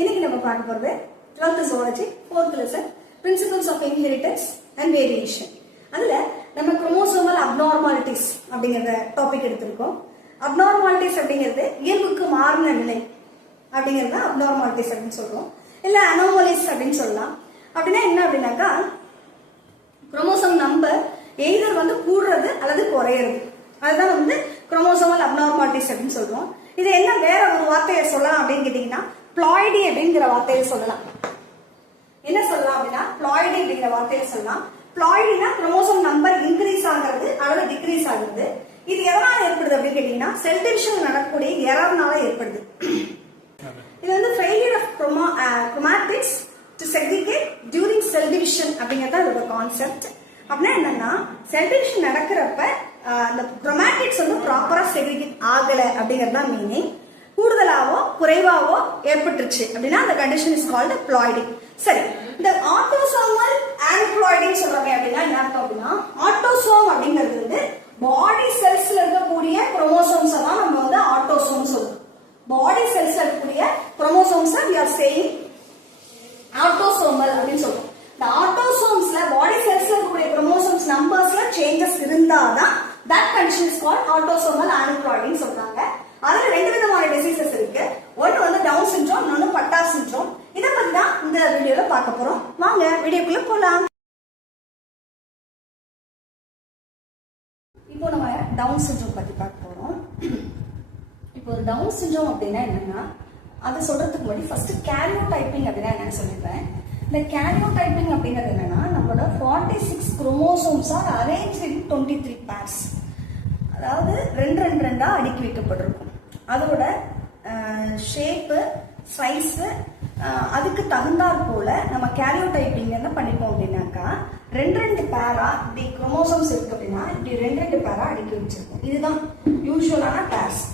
இன்னைக்கு நம்ம பார்க்க போறது 12th zoology 4th lesson principles of inheritance and variation. அதுல நம்ம குரோமோசோமல் அப்நார்மாலிட்டிஸ் அப்படிங்கற டாபிக் எடுத்திருக்கோம். அப்நார்மாலிட்டிஸ் அப்படிங்கிறது இயல்புக்கு மாறின நிலை அப்படிங்கறத அப்நார்மாலிட்டிஸ் அப்படின்னு சொல்றோம். இல்ல அனோமலிஸ் அப்படின்னு சொல்லலாம். அப்படின்னா என்ன அப்படின்னாக்கா குரோமோசோம் நம்பர் எய்தர் வந்து கூடுறது அல்லது குறையிறது. அதுதான் வந்து குரோமோசோமல் அப்நார்மாலிட்டிஸ் அப்படின்னு சொல்றோம். இது என்ன வேற ஒரு வார்த்தையை சொல்லலாம் அப்படின்னு கேட்டீங்கன்னா பிளாய்டி அப்படிங்கிற வார்த்தையை சொல்லலாம். என்ன சொல்லலாம் அப்படின்னா பிளாய்டி அப்படிங்கிற வார்த்தையை சொல்லலாம். பிளாய்டினா குரோமோசோம் நம்பர் இன்க்ரீஸ் ஆகிறது அல்லது டிக்ரீஸ் ஆகுது. இது எதனால ஏற்படுது அப்படின்னு கேட்டீங்கன்னா செல் டிவிஷன் நடக்கக்கூடிய எரர்னால ஏற்படுது. இது வந்து failure of chromatids to segregate during cell division அப்படிங்கறது அதோட கான்செப்ட். அப்படின்னா என்னன்னா செல் டிவிஷன் நடக்கிறப்ப அந்த குரோமாட்டிக்ஸ் வந்து ப்ராப்பரா செக்ரிகேட் ஆகல அப்படிங்கறதா மீனிங். கூடுதலாவோ குறைவாவோ ஏற்பட்டுருச்சு அப்படின்னா அந்த கண்டிஷன் இஸ் கால்டு பிளாய்டி. சரி, இந்த ஆட்டோசோமல் ஆன்ப்ளாய்டின்னு சொல்றாங்க அப்படின்னா என்ன அர்த்தம் அப்படின்னா ஆட்டோசோம் அப்படிங்கிறது வந்து பாடி செல்ஸ்ல இருக்கக்கூடிய குரோமோசோம்ஸ் தான் நம்ம வந்து ஆட்டோசோம் சொல்றோம். பாடி செல்ஸ்ல இருக்கக்கூடிய chromosomes we are saying autosomal அப்படின்னு சொல்றோம். இந்த ஆட்டோசோம்ஸ்ல பாடி செல்ஸ்ல இருக்கக்கூடிய குரோமோசோம்ஸ் நம்பர்ஸ்ல சேஞ்சஸ் இருந்தாதான் that condition is called autosomal aneuploidy ன்னு சொல்றாங்க. அதுல ரெண்டு விதமான டிசீசஸ் இருக்கு. ஒன்னு வந்து டவுன் சிண்ட்ரோம், இன்னொன்னு பட்டா சிண்ட்ரோம். இத பத்தி தான் இந்த வீடியோல பார்க்க போறோம். வாங்க வீடியோக்குள்ள போலாம். இப்போ நம்ம டவுன் சிண்ட்ரோம் பத்தி பார்க்க போறோம். இப்போ டவுன் சிண்ட்ரோம் அப்படின்னா என்னன்னா அது சொல்றதுக்கு முன்னாடி ஃபர்ஸ்ட் கேரியோடைப்பிங் அப்படின்னா என்னன்னு சொல்லிடுறேன். இந்த கேரியோடைப்பிங் அப்படிங்கிறது என்னன்னா நம்மளோட 46 chromosomes are arranged in 23 pairs. அதாவது ரெண்டு ரெண்டு ரெண்டா அடுக்கி வைக்கப்பட்டிருக்கும். அதோட ஷேப்பு சைஸ் அதுக்கு தகுந்தாற் போல நம்ம கேரியோடைப்பிங் என்ன பண்ணிப்போம் அப்படின்னாக்கா ரெண்டு ரெண்டு பேரா இப்படி குரோமோசோம்ஸ் இருக்கு அப்படின்னா இப்படி ரெண்டு ரெண்டு பேரா அடுக்கி வச்சிருக்கோம். இதுதான் யூஸ்வலான பேர்ஸ்.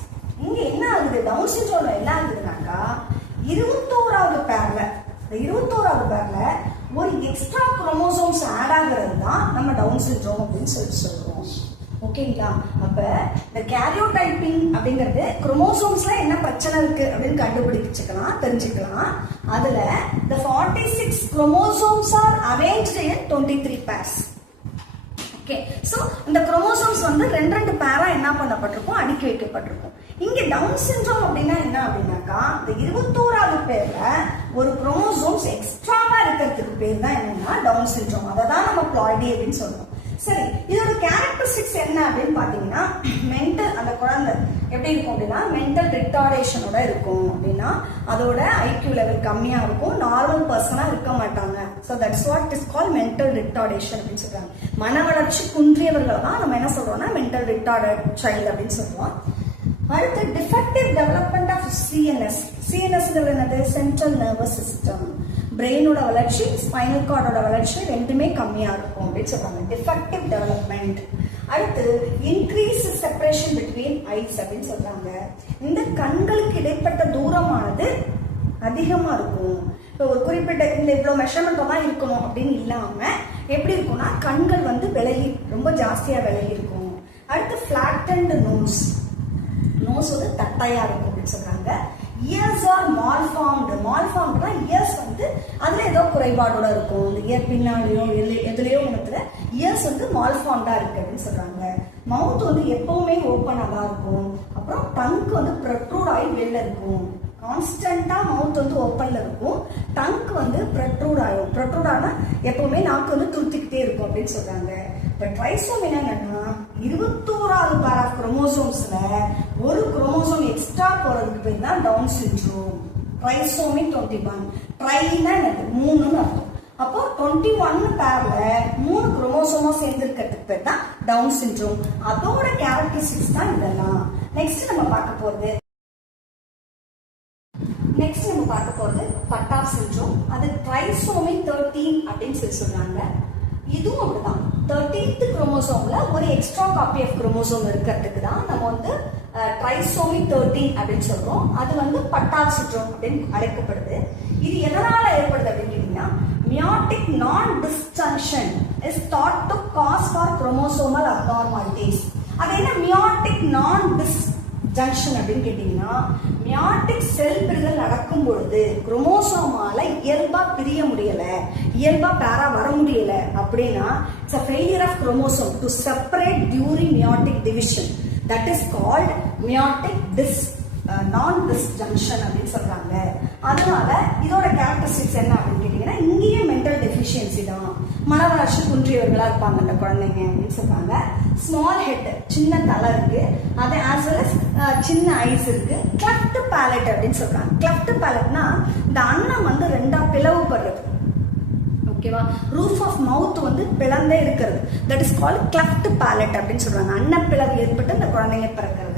இங்க என்ன ஆகுது டவுன் சிண்ட்ரோம்ல என்ன ஆகுதுனாக்கா 21வது பேர்ல இந்த 21வது பேர்ல ஒரு எக்ஸ்ட்ரா குரோமோசோம்ஸ் ஆட் ஆகிறது தான் நம்ம டவுன் சிண்ட்ரோம் அப்படின்னு சொல்றோம். ஓகேங்களா? அப்ப இந்த கேரியோடைப்பிங் அப்படிங்கிறது குரோமோசோம்ஸ்ல என்ன பிரச்சனை இருக்கு அப்படின்னு கண்டுபிடிச்சுக்கலாம், தெரிஞ்சுக்கலாம். அதுல the 46 chromosomes are arranged in 23 pairs. Okay, so இந்த குரோமோசோம்ஸ் வந்து ரெண்டு ரெண்டு பேரா என்ன பண்ணப்பட்டிருக்கும், அடுக்கி வைக்கப்பட்டிருக்கும். இங்க டவுன் சிண்ட்ரோம் அப்படின்னா என்ன அப்படின்னாக்கா இந்த 21வது பேர்ல ஒரு குரோமோசோம்ஸ் எக்ஸ்ட்ராவா இருக்கிறதுக்கு பேர் தான் என்னன்னா டவுன் சிண்ட்ரோம். அதை தான் நம்ம பிளாய்டி அப்படின்னு சொல்றோம். சரி, இதோட கேரக்டரிஸ்டிக்ஸ் என்ன அப்படின்னு பாத்தீங்கன்னா மென்டல் அந்த குழந்தை எப்படி இருக்கும் அப்படின்னா மென்டல் ரிட்டார்டேஷனோட இருக்கும். அப்படின்னா அதோட ஐக்யூ லெவல் கம்மியா இருக்கும், நார்மல் பர்சனா இருக்க மாட்டாங்க. So that's what is call mental retardation அப்படின்னு சொல்றாங்க. மன வளர்ச்சி குன்றியவர்கள் தான் நம்ம என்ன சொல்றோம்னா மென்டல் ரிட்டார்டட் சைல்டு அப்படின்னு சொல்றோம். அடுத்து டிஃபெக்டிவ் டெவலப்மெண்ட் ஆஃப் சிஎன்எஸ். சிஎன்எஸ்ங்கிறது என்னது? Central nervous system. பிரெயினோட வளர்ச்சி ஸ்பைனல் கார்டோட வளர்ச்சி ரெண்டுமே கம்மியா இருக்கும் அப்படின்னு சொல்றாங்க. Defective development. அடுத்து இன்க்ரீஸ் செப்பரேஷன் பிட்வீன் ஐஸ் அப்படின்னு சொல்றாங்க. இந்த கண்களுக்கு இடைப்பட்ட தூரமானது அதிகமா இருக்கும். இப்போ ஒரு குறிப்பிட்ட இந்த இவ்வளவு மெஷர்மெண்ட் தான் இருக்கணும் அப்படின்னு இல்லாம எப்படி இருக்கும்னா கண்கள் வந்து விலகி ரொம்ப ஜாஸ்தியா விலகி இருக்கும். அடுத்து ஃபிளாட்டன்ட் நோஸ். நோஸ் வந்து தட்டையா இருக்கும் அப்படின்னு சொல்றாங்க. Ears are malformed. மால்ஃபார்ம்டுனா இயர்ஸ் வந்து அதுல ஏதோ குறைபாடோட இருக்கும். இந்த இயர் பின்னாலேயோ எதுலயோ ஒன்றுல இயர்ஸ் வந்து மால்ஃபார்ம்டா இருக்கு அப்படின்னு சொல்றாங்க. மவுத் வந்து எப்பவுமே ஓப்பனா தான் இருக்கும். அப்புறம் டங்க் வந்து ப்ரொட்ரூட் ஆகி வெளில இருக்கும். கான்ஸ்டன்டா மவுத் வந்து ஓப்பன்ல இருக்கும், டங்க் வந்து ப்ரொட்ரூட் ஆகும். ப்ரொட்ரூட் ஆனா எப்பவுமே நாக்கு வந்து துருத்திக்கிட்டே இருக்கும் அப்படின்னு சொல்றாங்க. இப்ப ட்ரைசோம் என்னன்னா 21வது பேர் ஆஃப் குரோமோசோம்ஸ்ல ஒரு குரோமோசோம் எக்ஸ்ட்ரா போறதுக்கு பேர் தான் டவுன் சிண்ட்ரோம். ட்ரைசோமி 21. ட்ரைனா மூணுன்னு அர்த்தம். அப்போ 21 பேர்ல 3 குரோமோசோமா சேர்ந்திருக்கிறதுக்கு பேர் தான் டவுன் சிண்ட்ரோம். அதோட கேரக்டரிஸ்டிக்ஸ் தான் இதெல்லாம். நெக்ஸ்ட் நம்ம பார்க்க போறது பட்டா சிண்ட்ரோம். அது ட்ரைசோமி 13 அப்படின்னு சொல்றாங்க. இதுவும் அப்படிதான் 13th குரோமோசோம்ல ஒரு எக்ஸ்ட்ரா காப்பி ஆஃப் குரோமோசோம் இருக்கிறதுக்கு தான் நம்ம வந்து ட்ரைசோமி 13 அப்படின்னு சொல்றோம். அது வந்து பட்டா சிண்ட்ரோம் அப்படின்னு அழைக்கப்படுது. இது எதனால ஏற்படுது அப்படின்னு கேட்டீங்கன்னா மியாட்டிக் நான் disjunction is thought to cause for chromosomal abnormalities. அது என்ன மியாட்டிக் நான் டிஸ் ஜங்ஷன் அப்படின்னு கேட்டீங்கன்னா, மியாட்டிக் செல் பிரிதல் நடக்கும் பொழுது குரோமோசோமால இயல்பா பிரிய முடியல, இயல்பா பேரா வர முடியல அப்படின்னா it's a failure of chromosome to separate during meiotic division. That is called meiotic நான் டிஸ்ஜங்ஷன் அப்படின்னு சொல்றாங்க. அதனால இதோட கேரக்டரிஸ்டிக்ஸ் என்ன அப்படின்னு கேட்டீங்கன்னா, இங்கேயே மென்டல் டெஃபிஷியன்சி தான், மன வளர்ச்சி குன்றியவர்களா இருப்பாங்க அந்த குழந்தைங்க அப்படின்னு சொல்றாங்க. ஸ்மால் ஹெட், சின்ன தலை இருக்கு, அது ஆஸ் வெல் அஸ் சின்ன ஐஸ் இருக்கு. கிளஃப்ட் பேலட் அப்படின்னு சொல்றாங்க. கிளஃப்ட் பேலட்னா இந்த அன்னம் வந்து ரெண்டா பிளவுபடுறது, ஓகேவா? ரூஃப் ஆஃப் மவுத் வந்து பிளந்தே இருக்கிறது, that is called cleft palate அப்படின்னு சொல்றாங்க. அன்னப்பிளவு ஏற்பட்டு இந்த குழந்தைங்க பிறக்கிறது.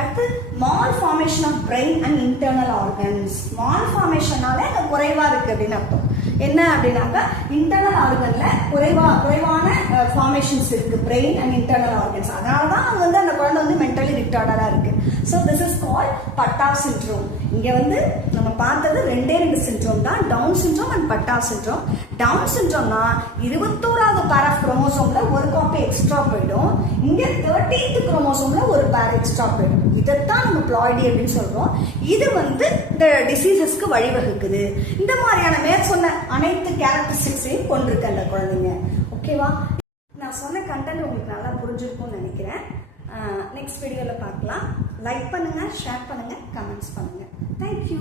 அடுத்து malformation of brain and internal organs. மால் ஃபார்மேஷனால குறைவா இருக்கு அப்படின்னு அர்த்தம். என்ன அப்படின்னாக்கா, இன்டர்னல் ஆர்கன்ல குறைவான ஃபார்மேஷன்ஸ் இருக்கு, பிரெயின் அண்ட் இன்டர்னல் ஆர்கன்ஸ். அதனாலதான் அவங்க வந்து அந்த குழந்தை வந்து மென்டலி ரிட்டார்டா இருக்கு. So this is called Patau syndrome. இங்க வந்து நம்ம பார்த்தது ரெண்டே சிண்ட்ரோம் தான், Down syndrome and Patau syndrome. Down சிண்ட்ரோம்னா 21வது பேர் ஆஃப் குரோமோசோம்ல ஒரு காப்பி எக்ஸ்ட்ரா போயிடும், இங்க 13th குரோமோசோம்ல ஒரு பேர் எக்ஸ்ட்ரா போயிடும். இதைத்தான் நம்ம பிளாய்டி அப்படின்னு சொல்றோம். இது வந்து இந்த டிசீசஸ்க்கு வழிவகுக்குது. இந்த மாதிரியான மேற்சொன்ன அனைத்து கேரக்டரிஸ்டிக்ஸையும் கொண்டிருக்கு அந்த குழந்தைங்க. ஓகேவா? நான் சொன்ன கண்டென்ட் உங்களுக்கு நல்லா புரிஞ்சிருக்கும்னு நினைக்கிறேன். நெக்ஸ்ட் வீடியோவில் பார்க்கலாம். லைக் பண்ணுங்க, ஷேர் பண்ணுங்க, கமெண்ட்ஸ் பண்ணுங்க. தேங்க்யூ.